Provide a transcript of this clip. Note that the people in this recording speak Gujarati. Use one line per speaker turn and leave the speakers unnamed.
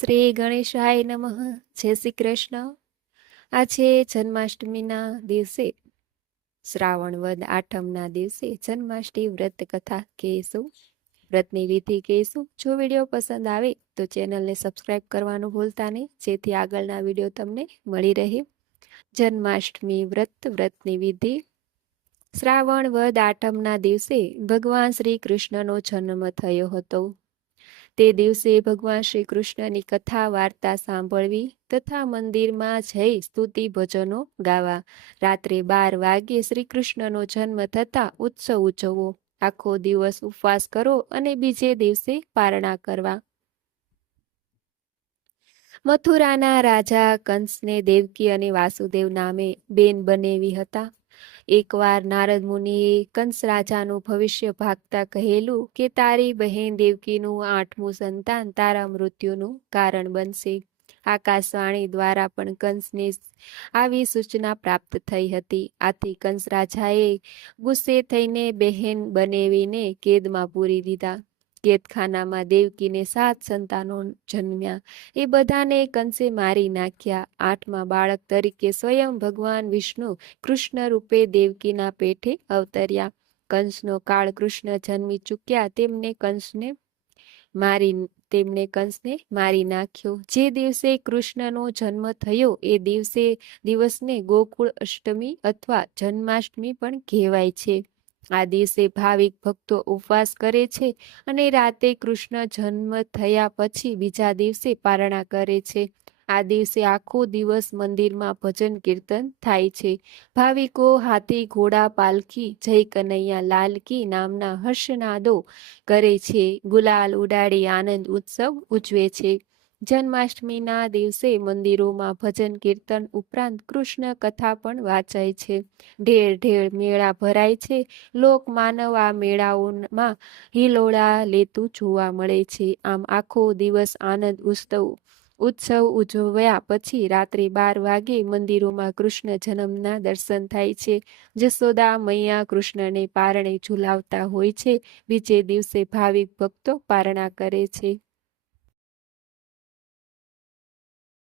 શ્રી ગણેશાય નમઃ. જય શ્રી કૃષ્ણ. આ છે જન્માષ્ટમીના દિવસે. શ્રાવણ વદ આઠમના દિવસે જન્માષ્ટમી વ્રત કથા કહેશું. વ્રતની વિધિ કહેશું. જો વીડિયો પસંદ આવે તો ચેનલને સબસ્ક્રાઇબ કરવાનું ભૂલતા નહીં. જેથી આગળના વીડિયો તમને મળી રહે. જન્માષ્ટમી વ્રત, વ્રતની વિધિ. શ્રાવણ વદ આઠમના દિવસે ભગવાન શ્રી કૃષ્ણનો જન્મ થયો હતો. તે દિવસે ભગવાન શ્રી કૃષ્ણની કથા, વાર્તા સાંભળવી તથા મંદિરમાં જઈ સ્તુતિ ભજનો ગાવા. રાત્રે બાર વાગ્યે શ્રી કૃષ્ણનો જન્મ થતા ઉત્સવ ઉજવવો. આખો દિવસ ઉપવાસ કરો અને બીજે દિવસે પારણા કરવા. મથુરાના રાજા કંસને દેવકી અને વાસુદેવ નામે બેન બનેવી હતા. એકવાર નારદ મુનિએ કંસ રાજાનું ભવિષ્ય ભાગતા કહેલું કે તારી બહેન દેવકીનું આઠમું સંતાન તારા મૃત્યુનું કારણ બનશે. આકાશવાણી દ્વારા પણ કંસને આવી સૂચના પ્રાપ્ત થઈ હતી. આથી કંસ રાજાએ ગુસ્સે થઈને બહેન બનેવીને કેદમાં પૂરી દીધા. કેદખાનામાં દેવકીને સાત સંતાનો જન્મ્યા. એ બધાને કંસે મારી નાખ્યા. આઠમા બાળક તરીકે સ્વયં ભગવાન વિષ્ણુ કૃષ્ણ રૂપે દેવકીના પેઠે અવતર્યા. કંસનો કાળ કૃષ્ણ જન્મી ચૂક્યા. તેમને કંસને મારી, તેમને કંસને મારી નાખ્યો. જે દિવસે કૃષ્ણનો જન્મ થયો, એ દિવસે દિવસને ગોકુળ અષ્ટમી અથવા જન્માષ્ટમી પણ કહેવાય છે. આ દિવસે ભાવિક ભક્તો ઉપવાસ કરે છે અને રાતે કૃષ્ણ જન્મ થયા પછી બીજા દિવસે પારણા કરે છે. આ દિવસે આખો દિવસ મંદિરમાં ભજન કીર્તન થાય છે. ભાવિકો હાથી ઘોડા પાલખી, જય કનૈયા લાલકી નામના હર્ષનાદો કરે છે. ગુલાલ ઉડાડી આનંદ ઉત્સવ ઉજવે છે. જન્માષ્ટમીના દિવસે મંદિરોમાં ભજન, કીર્તન ઉપરાંત કૃષ્ણ કથા પણ વાંચાય છે. ઢેર ઢેર મેળા ભરાય છે. લોક માનવ આ મેળાઓમાં હિલોળા લેતું જોવા મળે છે. આમ આખો દિવસ આનંદ ઉત્સવ ઉત્સવ ઉજવ્યા પછી રાત્રે બાર વાગે મંદિરોમાં કૃષ્ણ જન્મના દર્શન થાય છે. જસોદા મૈયા કૃષ્ણને પારણે ઝુલાવતા હોય છે. બીજે દિવસે ભાવિક ભક્તો પારણા કરે છે.